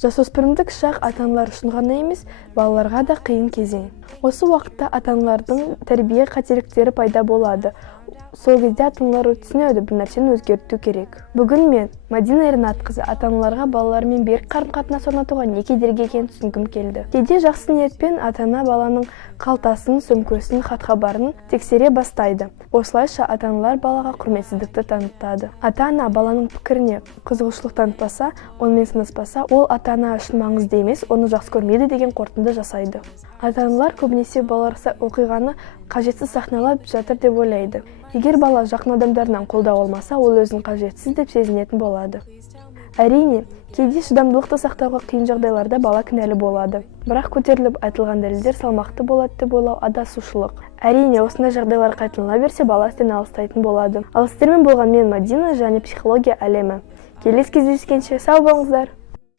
Жасөспірімдік шақ ата-аналар үшін ғана емес, балаларға да қиын кезең. Осы уақытта ата-аналардың тәрбие қателіктері пайда болады. Сол кезде ата-аналар түсінеді, бұл нәрсені өзгерту керек. Бүгін мен, Мадина Ринатқызы, ата-аналарға балалармен берік қарым-қатынас орнатуға не кедергі екенін түсінгім келді. Кейде жақсы ниетпен ата-ана баланың қалтасын, сөмкесін, хат-хабарын тексере бастайды. Осылайша ата-аналар балаға құрметсіздікті танытады. Ата-ана баланың пікіріне қызығушылық танытпаса, онымен санаспаса, ол ата-ана үшін маңызды емес, оны жақсы көрмейді деген қорытынды жасайды. Ата-аналар көбінесе балалар оқиғаны қажетсіз сахналап жатыр деп ойлайды. Егер бала жақын адамдарынан қолдау алмаса, ол өзін қажетсіз деп сезінетін болады. Әрине, кейде шыдамдылықты сақтауға қиын жағдайларда бала кінәлі болады. Бірақ көтеріліп айтылған дәлелдер салмақты болады деп ойлау адасушылық. Әрине, осындай жағдайлар қайталана берсе, бала істен алыстайтын болады. Ал сіздермен болған мен Мадина және психология әлемі. Келесі кездескенше сау болыңыздар.